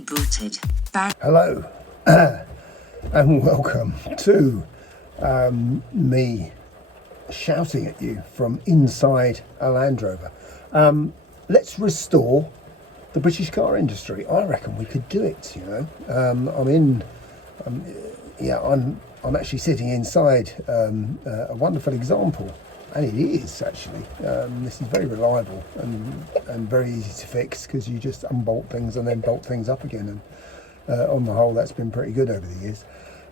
rebooted. Hello and welcome to me shouting at you from inside a Land Rover. Let's restore the British car industry. I reckon we could do it, you know. I'm actually sitting inside a wonderful example, and it is actually. This is very reliable and very easy to fix because you just unbolt things and then bolt things up again. And on the whole, that's been pretty good over the years.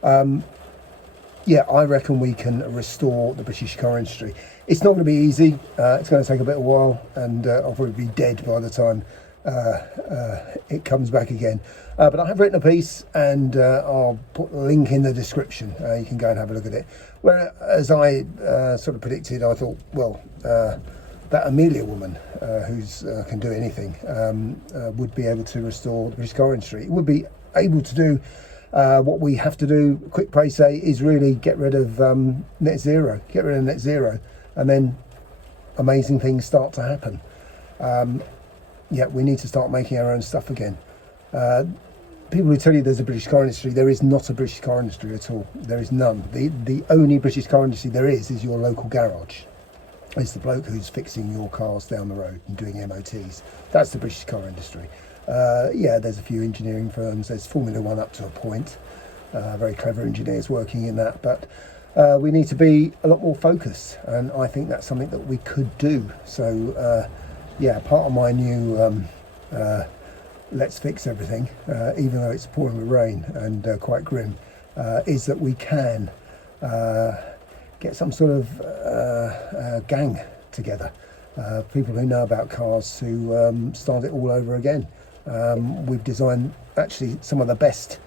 I reckon we can restore the British car industry. It's not going to be easy. It's going to take a bit of a while, and I'll probably be dead by the time it comes back again. But I have written a piece, and I'll put the link in the description. You can go and have a look at it. Whereas I sort of predicted, I thought, well, that Amelia woman who's can do anything would be able to restore the British car industry. It would be able to do what we have to do. Quick pay say is really get rid of net zero, and then amazing things start to happen. We need to start making our own stuff again. People who tell you there's a British car industry, there is not a British car industry at all. There is none. The only British car industry there is your local garage. It's the bloke who's fixing your cars down the road and doing MOTs. That's the British car industry. There's a few engineering firms. There's Formula One up to a point. Very clever engineers working in that. But we need to be a lot more focused. And I think that's something that we could do. So, part of my new let's fix everything, even though it's pouring with rain and quite grim, is that we can get some sort of gang together. People who know about cars to start it all over again. We've designed actually some of the best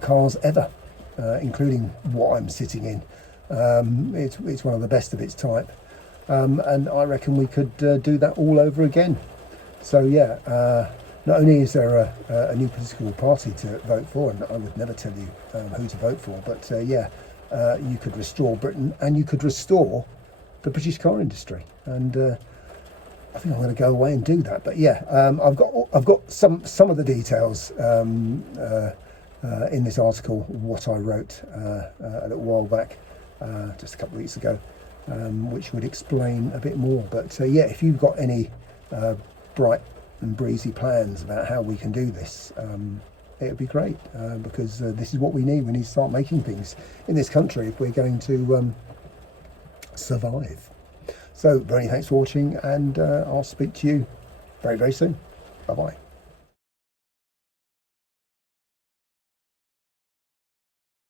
cars ever, including what I'm sitting in. It's one of the best of its type, and I reckon we could do that all over again. So not only is there a new political party to vote for, and I would never tell you who to vote for, but you could restore Britain and you could restore the British car industry. And I think I'm going to go away and do that. But I've got some of the details in this article, what I wrote a little while back, just a couple of weeks ago, which would explain a bit more. But if you've got any bright and breezy plans about how we can do this, it would be great, because this is what we need. We need to start making things in this country if we're going to survive. So, very thanks for watching, and I'll speak to you very, very soon. Bye-bye.